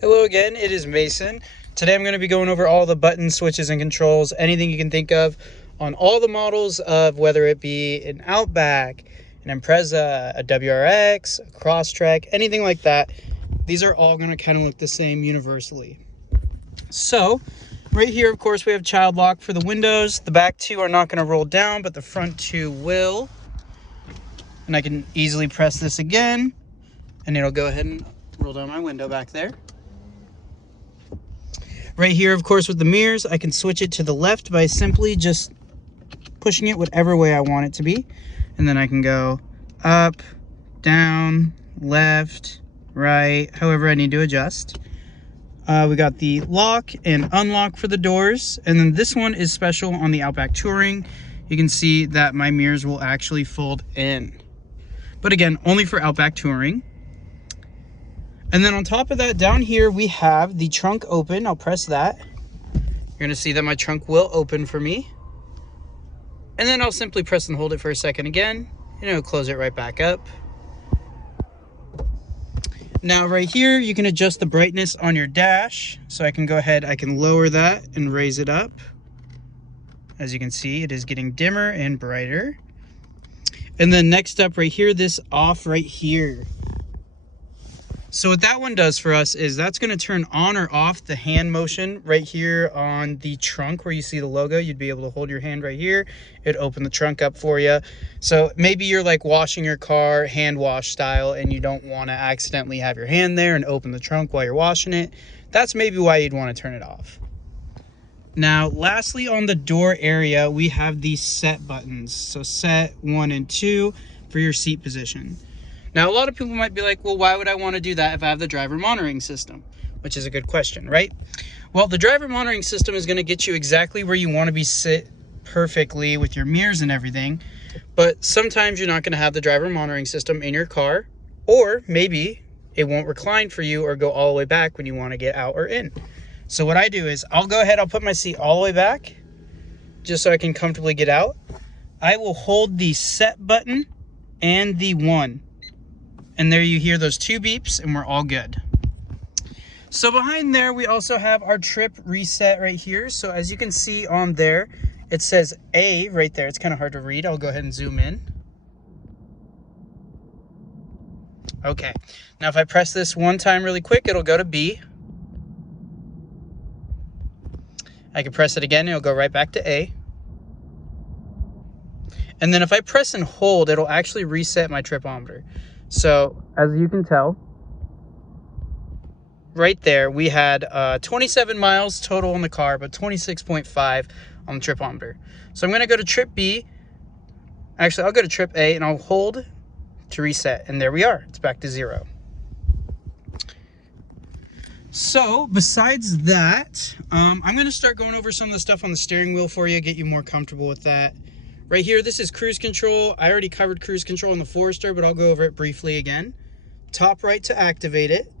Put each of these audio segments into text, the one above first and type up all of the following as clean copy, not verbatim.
Hello again, it is Mason. Today I'm going to be going over all the buttons, switches, and controls, anything you can think of on all the models of whether it be an Outback, an Impreza, a WRX, a Crosstrek, anything like that. These are all going to kind of look the same universally. So, right here, of course, we have child lock for the windows. The back two are not going to roll down, but the front two will. And I can easily press this again, and it'll go ahead and roll down my window back there. Right here, of course, with the mirrors, I can switch it to the left by simply just pushing it whatever way I want it to be. And then I can go up, down, left, right, however I need to adjust. We got the lock and unlock for the doors. And then this one is special on the Outback Touring. You can see that my mirrors will actually fold in. But again, only for Outback Touring. And then on top of that, down here, we have the trunk open. I'll press that. You're gonna see that my trunk will open for me. And then I'll simply press and hold it for a second again, and it'll close it right back up. Now right here, you can adjust the brightness on your dash. So I can go ahead, I can lower that and raise it up. As you can see, it is getting dimmer and brighter. And then next up right here, this off right here. So what that one does for us is that's going to turn on or off the hand motion right here on the trunk where you see the logo. You'd be able to hold your hand right here. It'd open the trunk up for you. So maybe you're like washing your car hand wash style and you don't want to accidentally have your hand there and open the trunk while you're washing it. That's maybe why you'd want to turn it off. Now, lastly, on the door area, we have these set buttons. So set 1 and 2 for your seat position. Now, a lot of people might be like, well, why would I want to do that if I have the driver monitoring system? Which is a good question, right? Well, the driver monitoring system is going to get you exactly where you want to be sit perfectly with your mirrors and everything. But sometimes you're not going to have the driver monitoring system in your car, or maybe it won't recline for you or go all the way back when you want to get out or in. So what I do is I'll go ahead, I'll put my seat all the way back just so I can comfortably get out. I will hold the set button and the 1. And there you hear those 2 beeps and we're all good. So behind there, we also have our trip reset right here. So as you can see on there, it says A right there. It's kind of hard to read. I'll go ahead and zoom in. Okay. Now if I press this one time really quick, it'll go to B. I can press it again, it'll go right back to A. And then if I press and hold, it'll actually reset my tripometer. So as you can tell, right there, we had 27 miles total in the car, but 26.5 on the tripometer. So I'm going to go to trip B. Actually, I'll go to trip A and I'll hold to reset. And there we are. It's back to 0. So besides that, I'm going to start going over some of the stuff on the steering wheel for you, get you more comfortable with that. Right here, this is cruise control. I already covered cruise control in the Forester, but I'll go over it briefly again. Top right to activate it.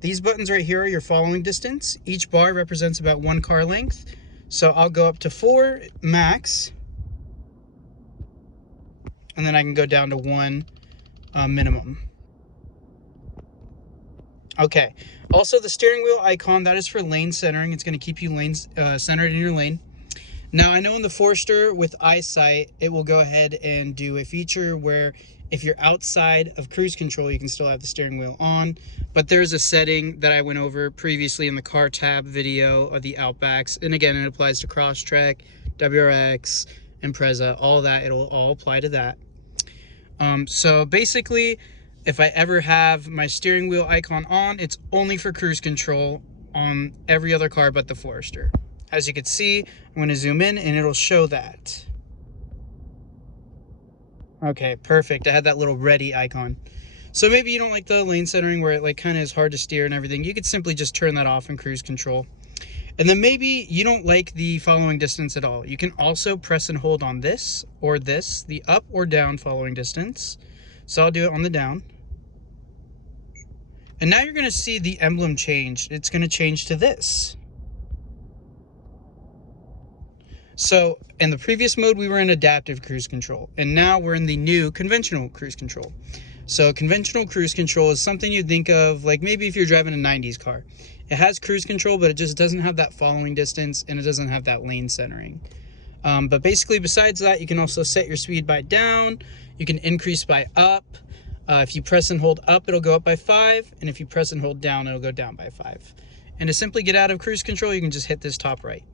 These buttons right here are your following distance. Each bar represents about 1 car length. So I'll go up to 4 max. And then I can go down to 1 minimum. Okay. Also, the steering wheel icon, that is for lane centering. It's going to keep you lanes centered in your lane. Now, I know in the Forester with eyesight, it will go ahead and do a feature where if you're outside of cruise control, you can still have the steering wheel on. But there's a setting that I went over previously in the car tab video of the Outbacks. And again, it applies to Crosstrek, WRX, Impreza, all that. It'll all apply to that. So basically, if I ever have my steering wheel icon on, it's only for cruise control on every other car but the Forester. As you can see, I'm going to zoom in and it'll show that. Okay, perfect. I had that little ready icon. So maybe you don't like the lane centering where it like kind of is hard to steer and everything. You could simply just turn that off in cruise control. And then maybe you don't like the following distance at all. You can also press and hold on this or this, the up or down following distance. So I'll do it on the down. And now you're going to see the emblem change. It's going to change to this. So in the previous mode, we were in adaptive cruise control, and now we're in the new conventional cruise control. So conventional cruise control is something you'd think of like maybe if you're driving a 90s car. It has cruise control, but it just doesn't have that following distance, and it doesn't have that lane centering. But basically, besides that, you can also set your speed by down. You can increase by up. If you press and hold up, it'll go up by 5. And if you press and hold down, it'll go down by 5. And to simply get out of cruise control, you can just hit this top right.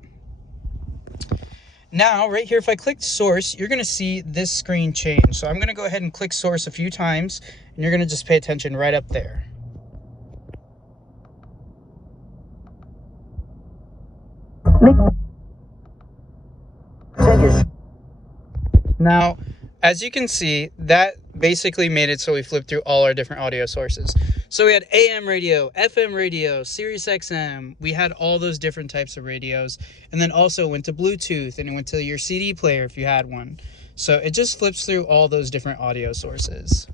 Now, right here, if I click source, you're going to see this screen change. So I'm going to go ahead and click source a few times, and you're going to just pay attention right up there. Now, as you can see, that basically made it so we flipped through all our different audio sources. So we had AM radio, FM radio, Sirius XM. We had all those different types of radios. And then also went to Bluetooth, and it went to your CD player if you had one. So it just flips through all those different audio sources.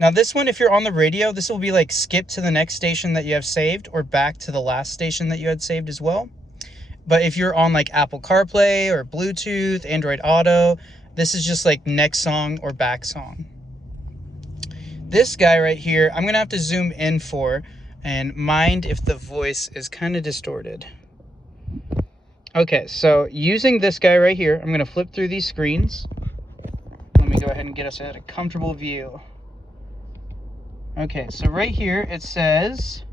Now this one, if you're on the radio, this will be like skip to the next station that you have saved, or back to the last station that you had saved as well. But if you're on like Apple CarPlay or Bluetooth, Android Auto, this is just like next song or back song. This guy right here, I'm gonna have to zoom in for, and mind if the voice is kind of distorted. Okay, so using this guy right here, I'm gonna flip through these screens. Let me go ahead and get us at a comfortable view. Okay, so right here it says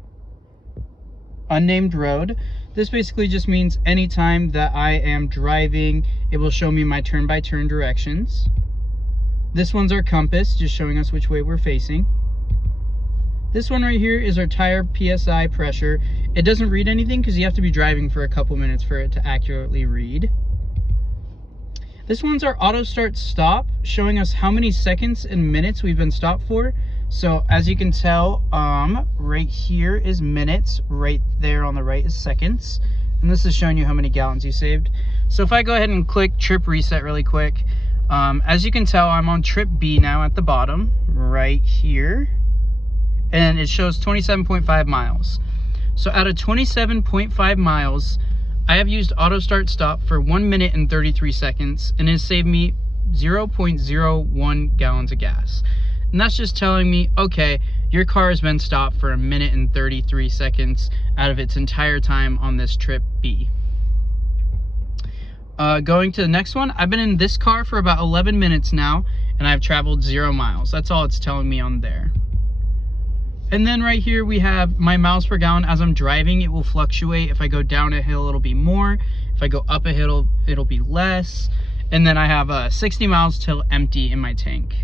unnamed road. This basically just means anytime that I am driving, it will show me my turn-by-turn directions. This one's our compass, just showing us which way we're facing. This one right here is our tire PSI pressure. It doesn't read anything because you have to be driving for a couple minutes for it to accurately read. This one's our auto start stop, showing us how many seconds and minutes we've been stopped for. So as you can tell, right here is minutes, right there on the right is seconds, and this is showing you how many gallons you saved. So if I go ahead and click trip reset really quick, as you can tell, I'm on trip B now at the bottom, right here, and it shows 27.5 miles. So out of 27.5 miles, I have used auto start stop for 1 minute and 33 seconds, and it has saved me 0.01 gallons of gas. And that's just telling me, okay, your car has been stopped for 1 minute and 33 seconds out of its entire time on this trip B. Going to the next one, I've been in this car for about 11 minutes now, and I've traveled 0 miles. That's all it's telling me on there. And then right here we have my miles per gallon. As I'm driving, it will fluctuate. If I go down a hill, it'll be more. If I go up a hill, it'll be less. And then I have 60 miles till empty in my tank.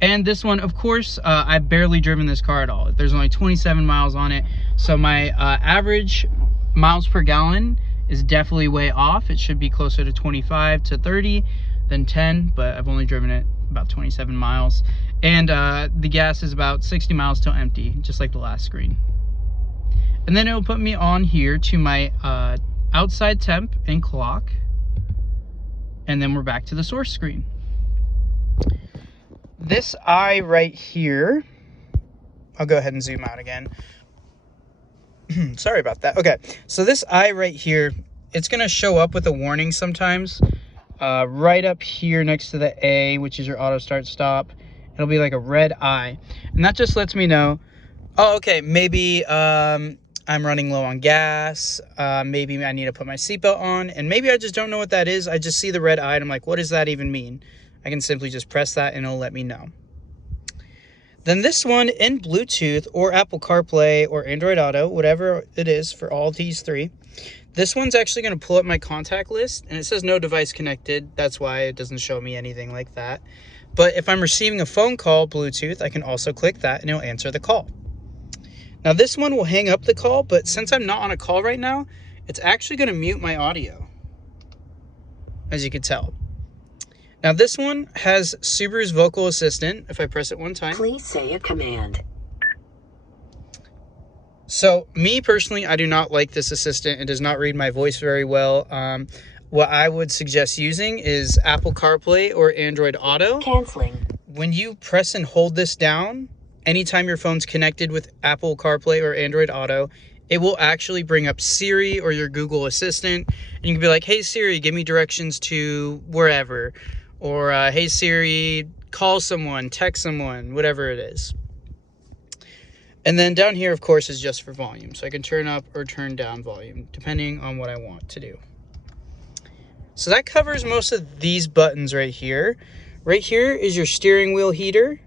And this one, of course, I've barely driven this car at all. There's only 27 miles on it. So my average miles per gallon is definitely way off. It should be closer to 25 to 30 than 10, but I've only driven it about 27 miles. And the gas is about 60 miles till empty, just like the last screen. And then it'll put me on here to my outside temp and clock. And then we're back to the source screen. This eye right here, I'll go ahead and zoom out again. Sorry about that. Okay, so this eye right here, it's going to show up with a warning sometimes. Right up here next to the A, which is your auto start stop, it'll be like a red eye. And that just lets me know, oh, okay, maybe I'm running low on gas. Maybe I need to put my seatbelt on. And maybe I just don't know what that is. I just see the red eye and I'm like, what does that even mean? I can simply just press that and it'll let me know. Then this one in Bluetooth or Apple CarPlay or Android Auto, whatever it is for all these three, this one's actually going to pull up my contact list, and it says no device connected. That's why it doesn't show me anything like that. But if I'm receiving a phone call Bluetooth, I can also click that and it'll answer the call. Now this one will hang up the call, but since I'm not on a call right now, it's actually going to mute my audio, as you can tell. Now this one has Subaru's vocal assistant. If I press it one time, please say a command. So me personally, I do not like this assistant. It does not read my voice very well. What I would suggest using is Apple CarPlay or Android Auto. Canceling. When you press and hold this down, anytime your phone's connected with Apple CarPlay or Android Auto, it will actually bring up Siri or your Google Assistant. And you can be like, hey Siri, give me directions to wherever. Or, hey Siri, call someone, text someone, whatever it is. And then down here, of course, is just for volume. So I can turn up or turn down volume, depending on what I want to do. So that covers most of these buttons right here. Right here is your steering wheel heater.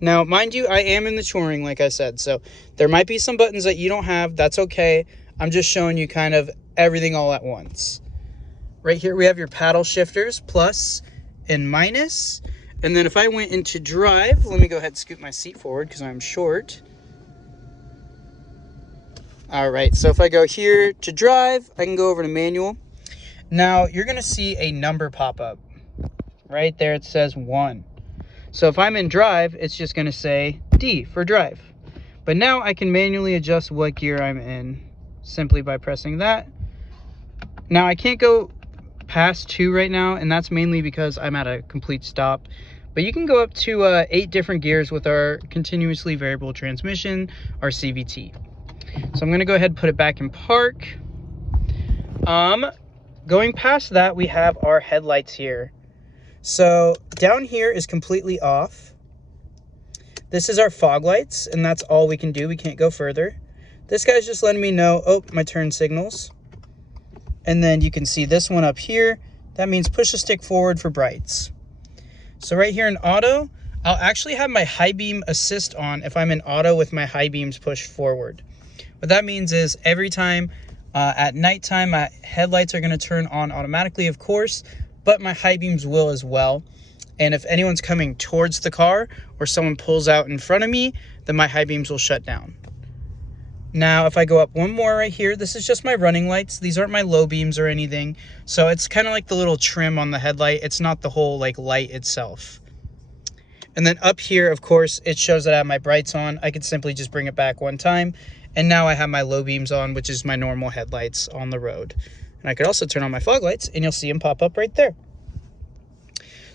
Now, mind you, I am in the touring, like I said, so there might be some buttons that you don't have. That's okay. I'm just showing you kind of everything all at once. Right here, we have your paddle shifters, plus and minus. And then if I went into drive, let me go ahead and scoot my seat forward because I'm short. All right, so if I go here to drive, I can go over to manual. Now, you're gonna see a number pop up. Right there, it says 1. So if I'm in drive, it's just gonna say D for drive. But now I can manually adjust what gear I'm in simply by pressing that. Now I can't go past 2 right now, and that's mainly because I'm at a complete stop. But you can go up to 8 different gears with our continuously variable transmission, our CVT. So I'm gonna go ahead and put it back in park. Going past that, we have our headlights here. So down here is completely off. This is our fog lights, and that's all we can do. We can't go further. This guy's just letting me know, oh, my turn signals. And then you can see this one up here. That means push the stick forward for brights. So right here in auto, I'll actually have my high beam assist on if I'm in auto with my high beams pushed forward. What that means is every time at nighttime, my headlights are going to turn on automatically, of course, but my high beams will as well. And if anyone's coming towards the car or someone pulls out in front of me, then my high beams will shut down. Now, if I go up one more right here, this is just my running lights. These aren't my low beams or anything. So it's kind of like the little trim on the headlight. It's not the whole like light itself. And then up here, of course, it shows that I have my brights on. I could simply just bring it back one time. And now I have my low beams on, which is my normal headlights on the road. And I could also turn on my fog lights, and you'll see them pop up right there.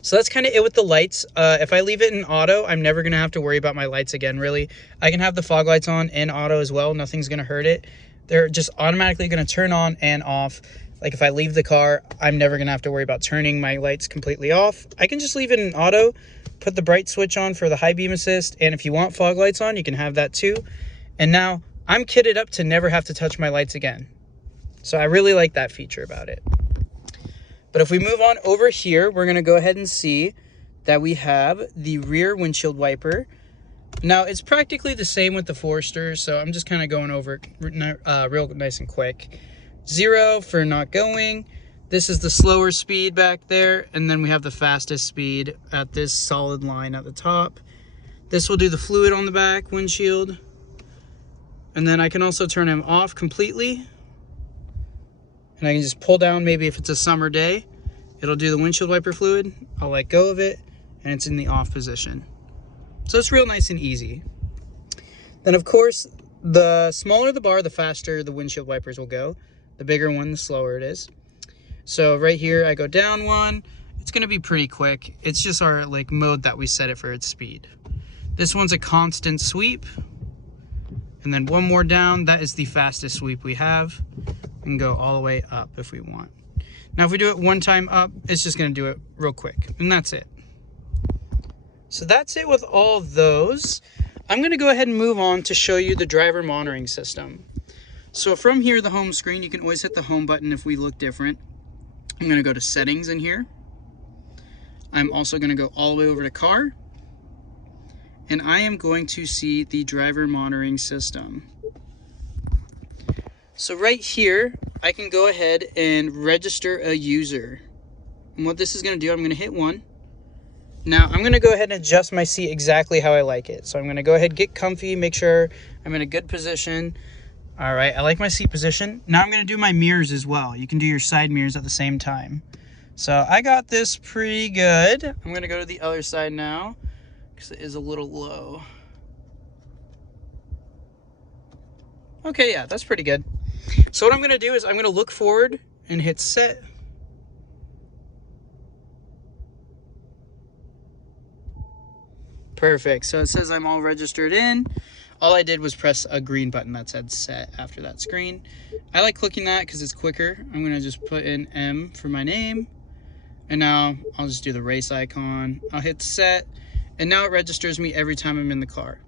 So that's kind of it with the lights. If I leave it in auto, I'm never going to have to worry about my lights again, really. I can have the fog lights on in auto as well. Nothing's going to hurt it. They're just automatically going to turn on and off. Like if I leave the car, I'm never going to have to worry about turning my lights completely off. I can just leave it in auto, put the bright switch on for the high beam assist, and if you want fog lights on, you can have that too. And now I'm kitted up to never have to touch my lights again. So I really like that feature about it. But if we move on over here, we're going to go ahead and see that we have the rear windshield wiper. Now, it's practically the same with the Forester, so I'm just kind of going over it real nice and quick. 0 for not going. This is the slower speed back there, and then we have the fastest speed at this solid line at the top. This will do the fluid on the back windshield. And then I can also turn him off completely. And I can just pull down, maybe if it's a summer day, it'll do the windshield wiper fluid. I'll let go of it, and it's in the off position. So it's real nice and easy. Then, of course, the smaller the bar, the faster the windshield wipers will go. The bigger one, the slower it is. So right here, I go down one. It's going to be pretty quick. It's just our like mode that we set it for its speed. This one's a constant sweep. And then one more down. That is the fastest sweep we have. And go all the way up if we want. Now if we do it one time up, it's just going to do it real quick, and that's it. So that's it with all those. I'm going to go ahead and move on to show you the driver monitoring system. So from here, the home screen, you can always hit the home button if we look different. I'm going to go to settings in here. I'm also going to go all the way over to car, and I am going to see the driver monitoring system. So right here, I can go ahead and register a user. And what this is going to do, I'm going to hit 1. Now, I'm going to go ahead and adjust my seat exactly how I like it. So I'm going to go ahead, get comfy, make sure I'm in a good position. All right, I like my seat position. Now I'm going to do my mirrors as well. You can do your side mirrors at the same time. So I got this pretty good. I'm going to go to the other side now because it is a little low. Okay, yeah, that's pretty good. So what I'm going to do is I'm going to look forward and hit set. Perfect. So it says I'm all registered in. All I did was press a green button that said set after that screen. I like clicking that because it's quicker. I'm going to just put in M for my name. And now I'll just do the race icon. I'll hit set, and now it registers me every time I'm in the car.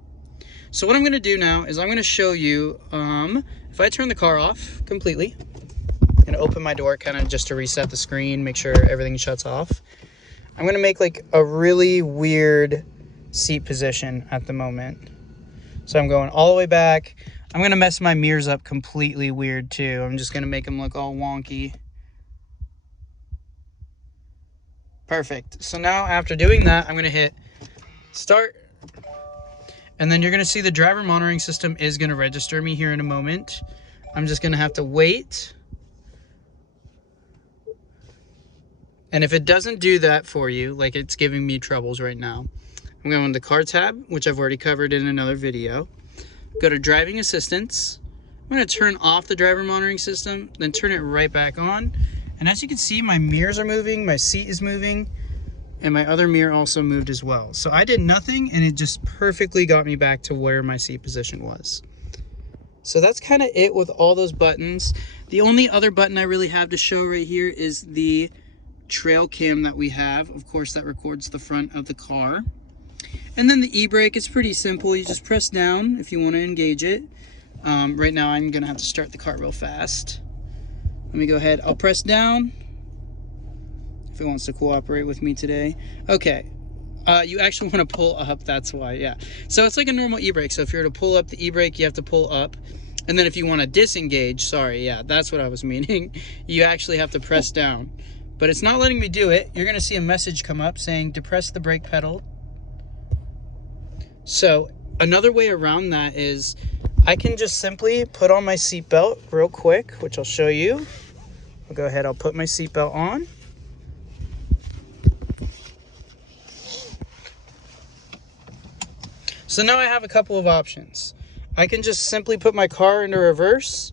So what I'm gonna do now is I'm gonna show you, if I turn the car off completely, I'm gonna open my door kind of just to reset the screen, make sure everything shuts off. I'm gonna make like a really weird seat position at the moment. So I'm going all the way back. I'm gonna mess my mirrors up completely weird too. I'm just gonna make them look all wonky. Perfect. So now after doing that, I'm gonna hit start. And then you're gonna see the driver monitoring system is gonna register me here in a moment. I'm just gonna have to wait. And if it doesn't do that for you, like it's giving me troubles right now, I'm going to the car tab, which I've already covered in another video. Go to driving assistance. I'm gonna turn off the driver monitoring system, then turn it right back on. And as you can see, my mirrors are moving, my seat is moving, and my other mirror also moved as well. So I did nothing, and it just perfectly got me back to where my seat position was. So that's kind of it with all those buttons. The only other button I really have to show right here is the trail cam that we have. Of course, that records the front of the car. And then the e-brake is pretty simple. You just press down if you want to engage it. Right now I'm gonna have to start the car real fast. Let me go ahead, I'll press down if it wants to cooperate with me today. Okay, you actually want to pull up, that's why, yeah. So it's like a normal e-brake. So if you're to pull up the e-brake, you have to pull up. And then if you want to disengage, sorry, yeah, that's what I was meaning. You actually have to press down. But it's not letting me do it. You're gonna see a message come up saying depress the brake pedal. So another way around that is I can just simply put on my seatbelt real quick, which I'll show you. I'll go ahead, I'll put my seatbelt on. So now I have a couple of options. I can just simply put my car into reverse,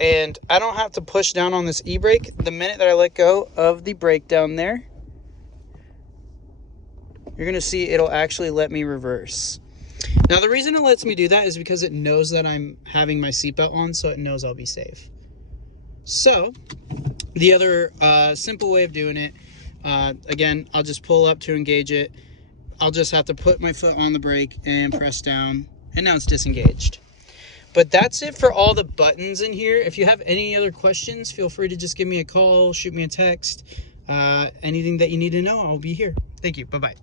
and I don't have to push down on this e-brake. The minute that I let go of the brake down there, you're gonna see it'll actually let me reverse. Now the reason it lets me do that is because it knows that I'm having my seatbelt on, so it knows I'll be safe. So the other simple way of doing it, again, I'll just pull up to engage it. I'll just have to put my foot on the brake and press down, and now it's disengaged. But that's it for all the buttons in here. If you have any other questions, feel free to just give me a call, shoot me a text. Anything that you need to know, I'll be here. Thank you. Bye-bye.